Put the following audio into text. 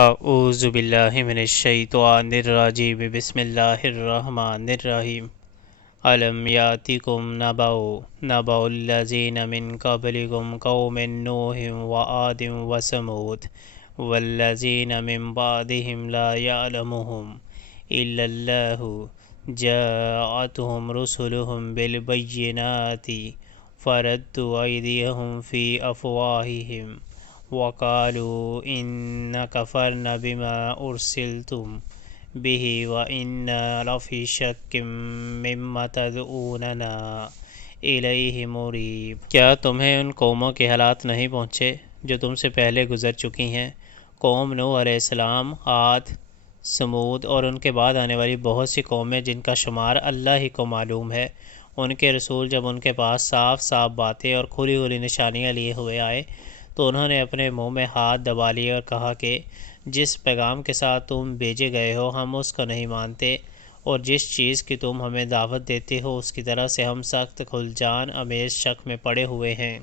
اعوذ باللہ من الشیطان الرجیم بسم اللہ الرحمن الرحیم الم یاتکم نبأ الذین من قبلکم قوم نوح وعاد وثمود والذین من بعدهم لا یعلمهم الا اللہ جاءتهم رسلهم بالبینات فردوا ایدیهم فی افواہہم وقالوا إنا كفرنا بما أرسلتم به وإنا لفي شك مما تدعوننا إليه مريب۔ کیا تمہیں ان قوموں کے حالات نہیں پہنچے جو تم سے پہلے گزر چکی ہیں؟ قوم نوح علیہ السلام، عاد، ثمود اور ان کے بعد آنے والی بہت سی قومیں جن کا شمار اللہ ہی کو معلوم ہے۔ ان کے رسول جب ان کے پاس صاف صاف باتیں اور کھلی کھلی نشانیاں لیے ہوئے آئے تو انہوں نے اپنے منہ میں ہاتھ دبا لیے اور کہا کہ جس پیغام کے ساتھ تم بھیجے گئے ہو ہم اس کو نہیں مانتے، اور جس چیز کی تم ہمیں دعوت دیتے ہو اس کی طرح سے ہم سخت کھل جان امیز شک میں پڑے ہوئے ہیں۔